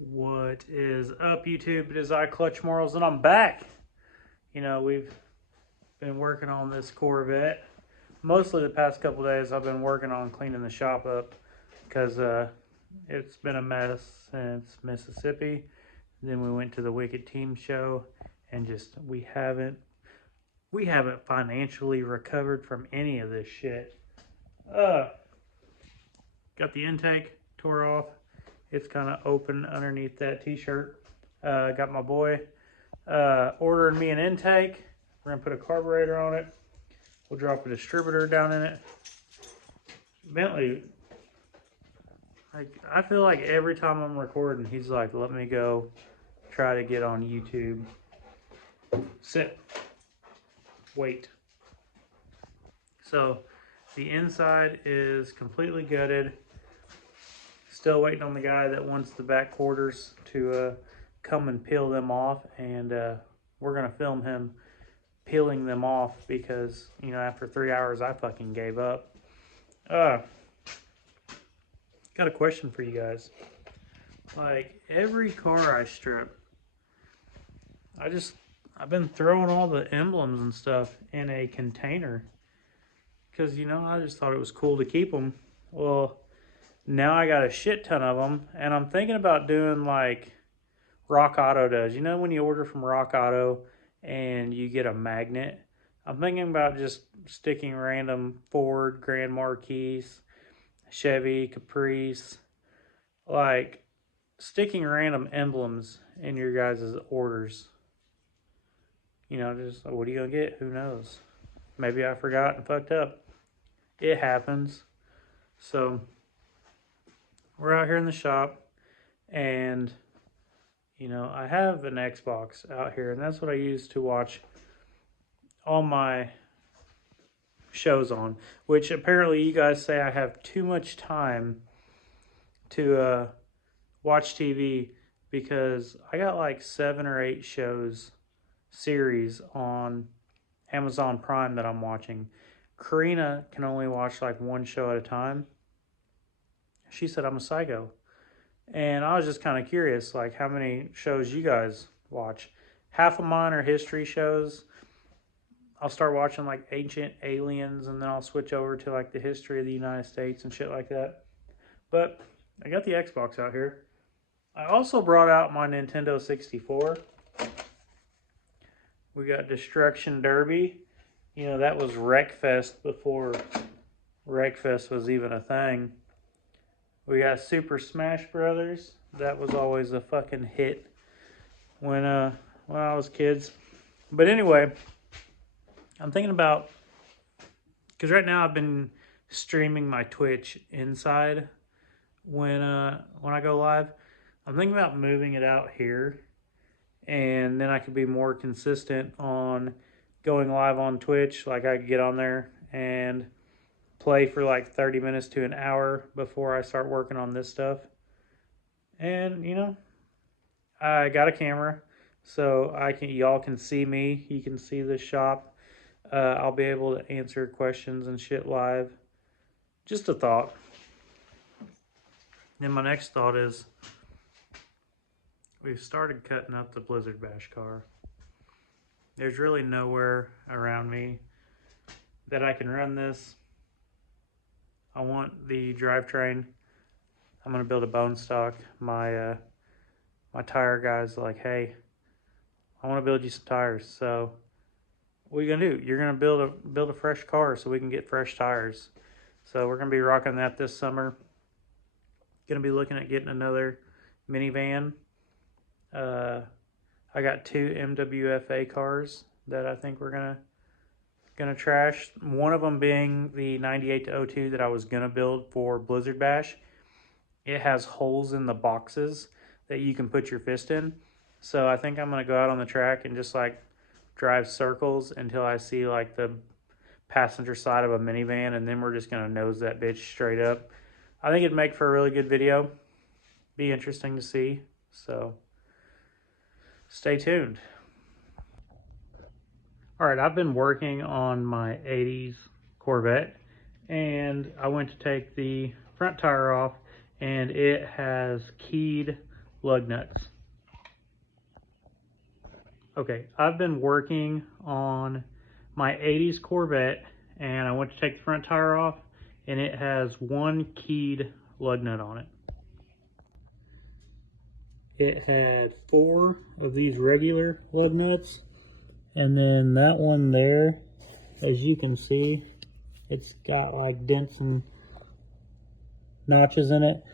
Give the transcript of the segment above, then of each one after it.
What is up, YouTube? It is I, Clutch Marles, and I'm back. You know, we've been working on this Corvette. Mostly the past couple days, I've been working on cleaning the shop up because it's been a mess since Mississippi. Then we went to the Wicked Team show, and just we haven't financially recovered from any of this shit. Got the intake tore off. It's kind of open underneath that t-shirt. Got my boy ordering me an intake. We're gonna put a carburetor on it. We'll drop a distributor down in it. Bentley, I feel like every time I'm recording, he's like, let me go try to get on YouTube. Sit. Wait. So the inside is completely gutted. Still waiting on the guy that wants the back quarters to come and peel them off, and we're gonna film him peeling them off because, you know, after 3 hours I fucking gave up. Got a question for you guys. Like, every car I strip, I've been throwing all the emblems and stuff in a container because, you know, I just thought it was cool to keep them. Well, now I got a shit ton of them, and I'm thinking about doing like Rock Auto does. You know, when you order from Rock Auto and you get a magnet? I'm thinking about just sticking random Ford, Grand Marquis, Chevy, Caprice, like sticking random emblems in your guys' orders. You know, just what are you gonna get? Who knows? Maybe I forgot and fucked up. It happens. So we're out here in the shop, and you know, I have an Xbox out here, and that's what I use to watch all my shows on, which apparently you guys say I have too much time to watch TV because I got like 7 or 8 series on Amazon Prime that I'm watching. Karina can only watch like 1 show at a time. She said I'm a psycho. And I was just kind of curious, like, how many shows you guys watch. Half of mine are history shows. I'll start watching like Ancient Aliens, and then I'll switch over to like the history of the United States and shit like that. But I got the Xbox out here. I also brought out my Nintendo 64. We got Destruction Derby. You know, that was Wreckfest before Wreckfest was even a thing. We got Super Smash Brothers. That was always a fucking hit when I was kids. But anyway, I'm thinking about, because right now I've been streaming my Twitch inside when I go live. I'm thinking about moving it out here, and then I could be more consistent on going live on Twitch. Like, I could get on there and play for like 30 minutes to an hour before I start working on this stuff. And, you know, I got a camera, so y'all can see me. You can see the shop. I'll be able to answer questions and shit live. Just a thought. Then my next thought is, we've started cutting up the Blizzard Bash car. There's really nowhere around me that I can run this. I want the drivetrain. I'm gonna build a bone stock. My tire guy's like, hey, I want to build you some tires. So what are you gonna do? You're gonna build a fresh car so we can get fresh tires. So we're gonna be rocking that this summer. Gonna be looking at getting another minivan. I got 2 MWFA cars that I think we're gonna trash. One of them being the 98-02 that I was gonna build for Blizzard Bash. It has holes in the boxes that you can put your fist in. So I think I'm gonna go out on the track and just like drive circles until I see like the passenger side of a minivan, and then we're just gonna nose that bitch straight up. I think it'd make for a really good video. Be interesting to see. So stay tuned. All right, I've been working on my 80s Corvette, and I went to take the front tire off, and it has keyed lug nuts. Okay, I've been working on my 80s Corvette, and I went to take the front tire off, and it has one keyed lug nut on it. It had 4 of these regular lug nuts, and then that one there, as you can see, it's got like dents and notches in it.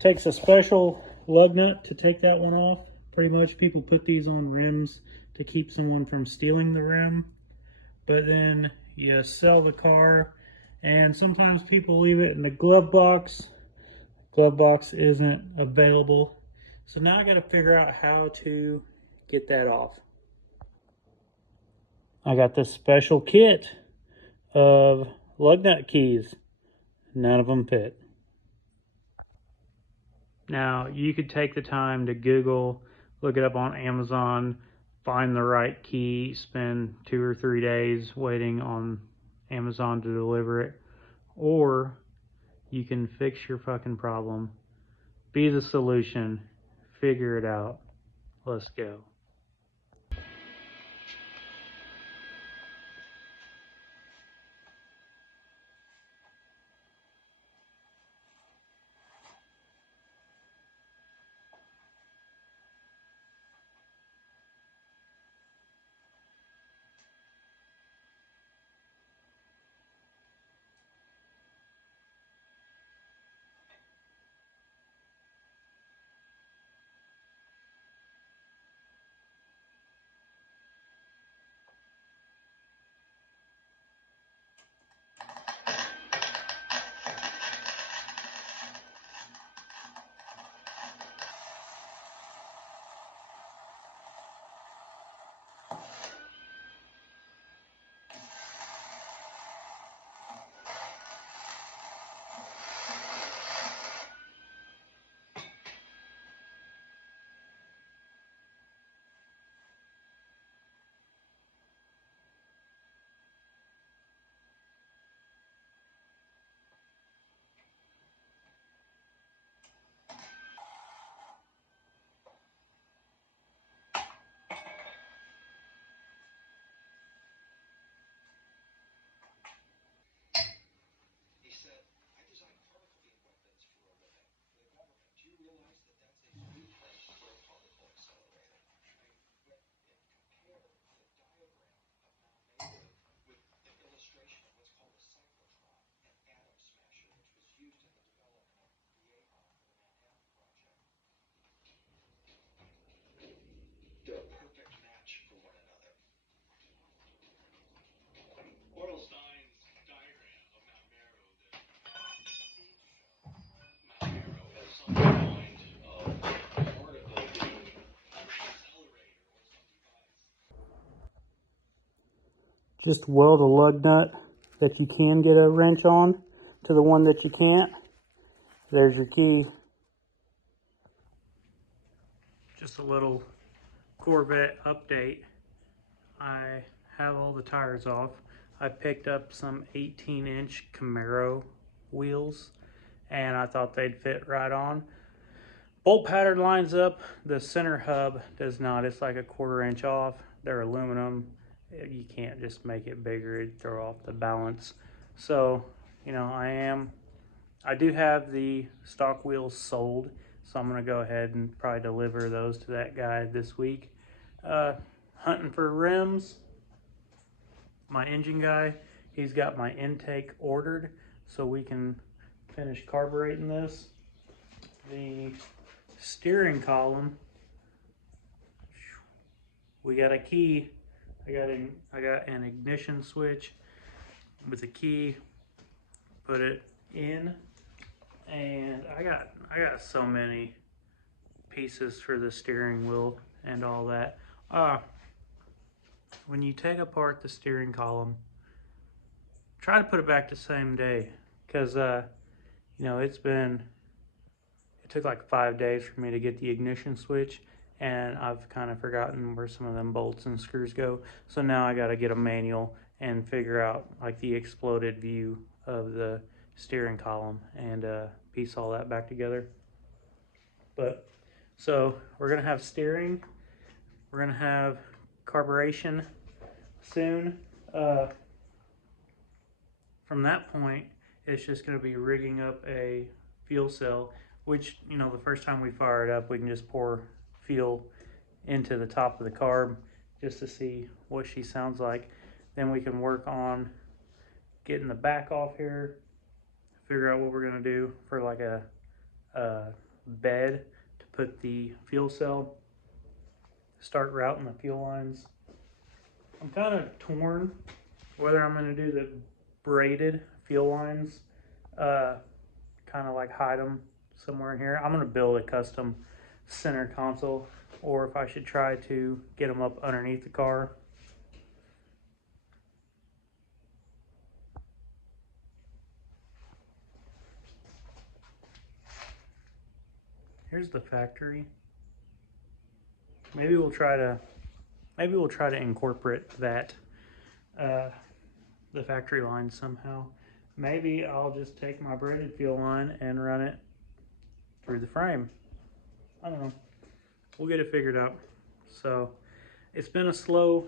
Takes a special lug nut to take that one off. Pretty much people put these on rims to keep someone from stealing the rim, but then you sell the car, and sometimes people leave it in the glove box. Glove box isn't available, so now I got to figure out how to get that off. I got this special kit of lug nut keys. None of them fit. Now, you could take the time to Google, look it up on Amazon, find the right key, spend 2 or 3 days waiting on Amazon to deliver it, or you can fix your fucking problem. Be the solution. Figure it out. Let's go. Just weld a lug nut that you can get a wrench on to the one that you can't. There's your key. Just a little Corvette update. I have all the tires off. I picked up some 18-inch Camaro wheels, and I thought they'd fit right on. Bolt pattern lines up. The center hub does not. It's like a 1/4 inch off. They're aluminum. You can't just make it bigger. It'd throw off the balance. So, you know, I do have the stock wheels sold, so I'm going to go ahead and probably deliver those to that guy this week. Hunting for rims. My engine guy, he's got my intake ordered, so we can finish carbureting this. The steering column, we got a key. I got an ignition switch with a key. Put it in, and I got so many pieces for the steering wheel and all that. When you take apart the steering column, try to put it back the same day, because you know, it took like 5 days for me to get the ignition switch, and I've kind of forgotten where some of them bolts and screws go. So now I got to get a manual and figure out like the exploded view of the steering column and piece all that back together. But So we're gonna have steering, we're gonna have carburation soon. From that point, it's just gonna be rigging up a fuel cell, which, you know, the first time we fire it up, we can just pour fuel into the top of the carb just to see what she sounds like. Then we can work on getting the back off here, figure out what we're gonna do for like a bed to put the fuel cell, start routing the fuel lines. I'm kind of torn whether I'm gonna do the braided fuel lines, kind of like hide them somewhere in here. I'm gonna build a custom center console, or if I should try to get them up underneath the car. Here's the factory. Maybe we'll try to incorporate that, the factory line somehow. Maybe I'll just take my braided fuel line and run it through the frame. I don't know. We'll get it figured out. So it's been a slow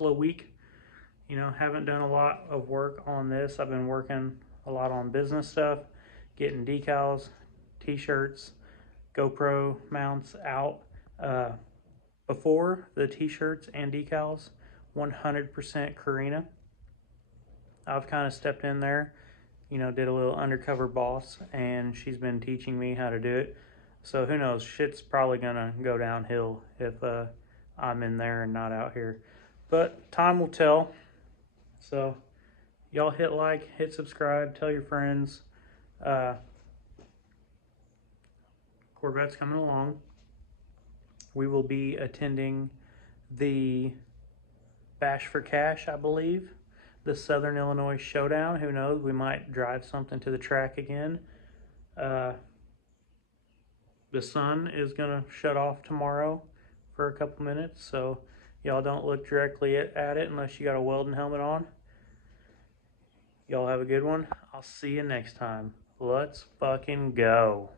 week. You know, haven't done a lot of work on this. I've been working a lot on business stuff, getting decals, t-shirts, GoPro mounts out. Before the t-shirts and decals, 100% Carina. I've kind of stepped in there, you know, did a little undercover boss, and she's been teaching me how to do it. So who knows, shit's probably gonna go downhill if I'm in there and not out here. But time will tell. So y'all hit like, hit subscribe, tell your friends. Corvette's coming along. We will be attending the Bash for Cash, I believe. The Southern Illinois Showdown. Who knows? We might drive something to the track again. The sun is going to shut off tomorrow for a couple minutes, so y'all don't look directly at it unless you got a welding helmet on. Y'all have a good one. I'll see you next time. Let's fucking go.